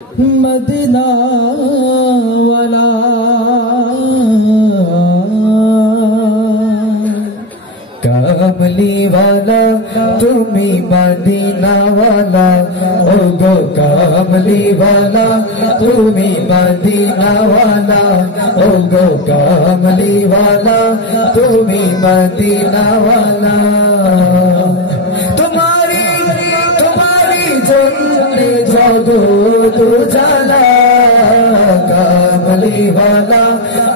Medina वाला कमली वाला तुम्ही मदीना वाला ओ गो कमली वाला तुम्ही मदीना वाला ओ गो कमली वाला तुम्ही मदीना वाला तुम्हारी जन्नत जागो तू जाला कमली वाला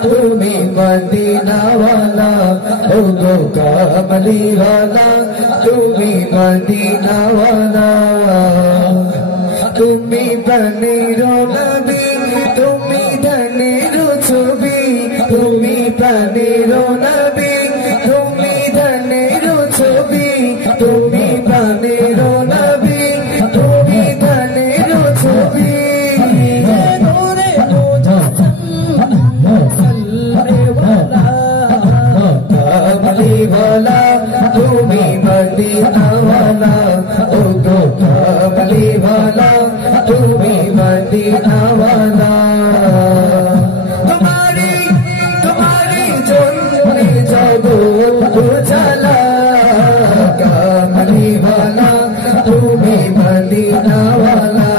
तुम्ही मदीना वाला ओ गो कमली वाला तुम्ही मदीना वाला तुम्ही बनेरो नबी तुम्ही धनेरो छवि तुम्ही बनेरो नबी तुम्ही धनेरो छवि तुम्ही बनेरो नबी तुम्ही धनेरो छवि कमली वाला तुम्ही मदीना वाला ओ गो कमली वाला तुम्ही मदीना वाला तुम्हारी जन्नत जागो तू जाला कमली वाला तुम्ही मदीना वाला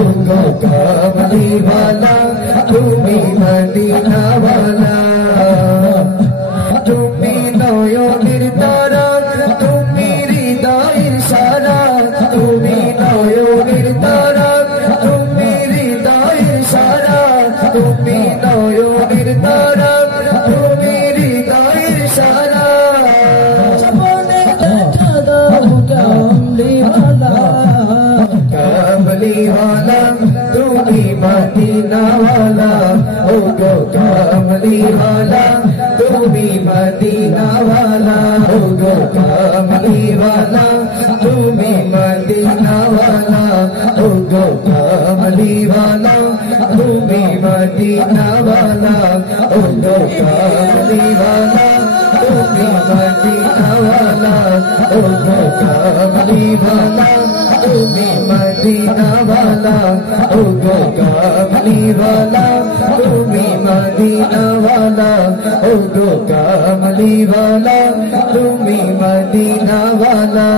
ओ गो कमली वाला तुम्ही मदीना वाला তুমি নয়নের তারা তুমি হৃদয়ের সারা তুমি নয়নের তারা তুমি হৃদয়ের সারা তুমি নয়নের তারা তুমি হৃদয়ের সারা জীবনে দেখা দাও কামলি वाला তুমি মদিনা वाला ও গো কামলি वाला তুমি মদিনা वाला ओ गो कमली वाला তুমি মদিনা वाला ओ गो कमली वाला তুমি মদিনা वाला ओ गो कमली वाला তুমি মদিনা वाला ओ गो कमली वाला তুমি মদিনা वाला ओ गो कमली वाला তুমি मदीना वाला ओ गो कमली वाला तुम्ही मदीना वाला।